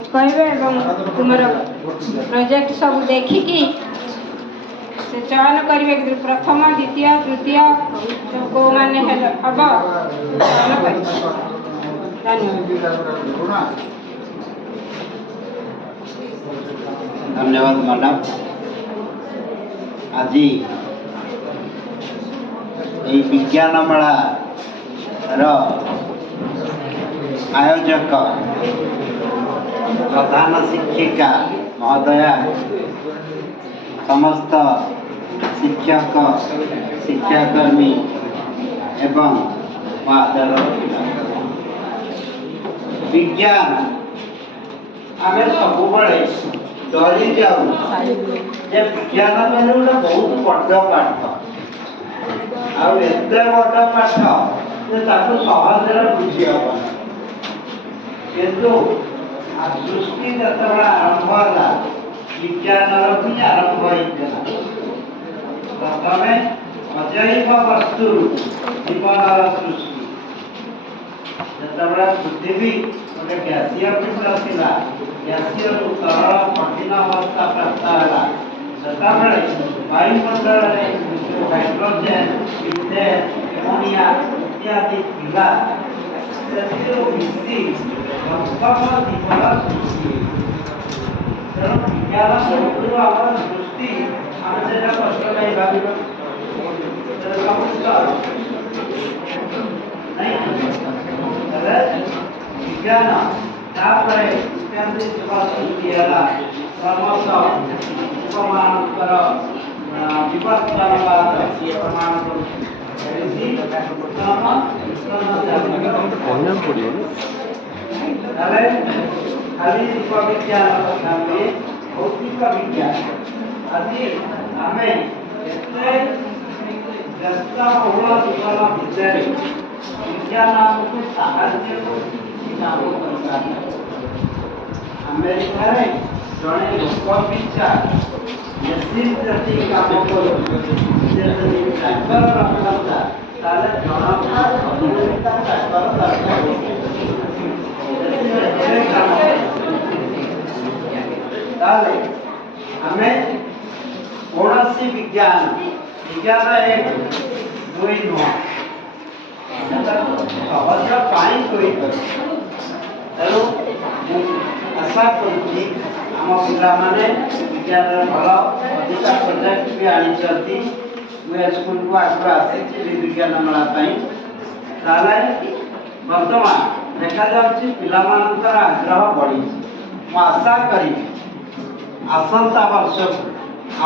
कहे तुम प्रोजेक्ट सब देखिकी से चयन करेंगे प्रथम द्वितीय तृतीय सब कौ मैंने हम चयन कर। धन्यवाद मैडम। आज विज्ञान मेला आयोजक प्रधान शिक्षिका महोदया समस्त शिक्षक शिक्षाकर्मी एवं आदर विज्ञान आम सब डरी जाऊ विज्ञान मैंने गोटे बहुत बड़ पाठ आते बड़ पाठ सहज बुझी हम किंतु सृष्टि जो आरंभ है विज्ञान भी आरंभ होता प्रथम अजैव वस्तु जीवन सृष्टि जो पृथ्वी गोटे गैसीय पिंड था गैसीय तरल कठिन अवस्था प्राप्त है से वायुमंडल जो हाइड्रोजेन मिथेन एमोनिया इत्यादि था मिसी प्रथम जीवन सृष्टि तेणु विज्ञान सब आम सृष्टि आम से कष्ट नहीं भाव विज्ञान सृष्टि है क्रमश उपमानकर विपत्तनवाद प्रमाण खाली जीव विज्ञान कथा भौतिक विज्ञान आज आम व्यस्तबहुल जीवन भितर विज्ञान आमको साहाଯ୍य अमेरिका जड़े लोक पिछा मेसीन जति काम कौन विज्ञान विज्ञान एक दुई नुह सहज पाई तेणु आशा करुँगी आम पाने विज्ञान भल अधिका प्रोजेक्ट भी आनी मुझे स्कूल को आगे आसी विज्ञान मेला बर्तमान देखा पिलामानंतर आग्रह बढ़ी मु आशा करी आसंता वर्ष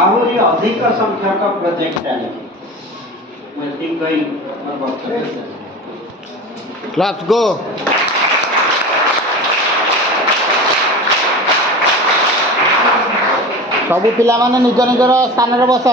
आहरी अधिक संख्यक प्रोजेक्ट आनी Let's go. सबू पिला माने निज निजर स्थान बस।